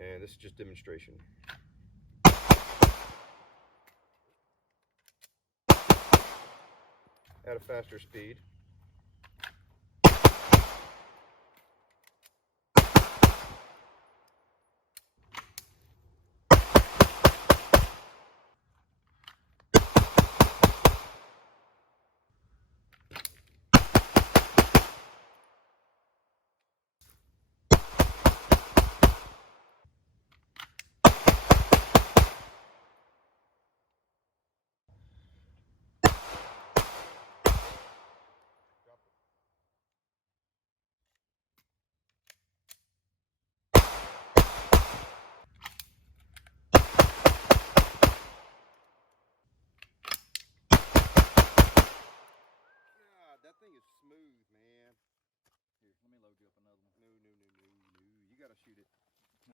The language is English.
And this is just demonstration. At a faster speed. That thing is smooth, man. Here, let me load you up another one. No. You gotta shoot it.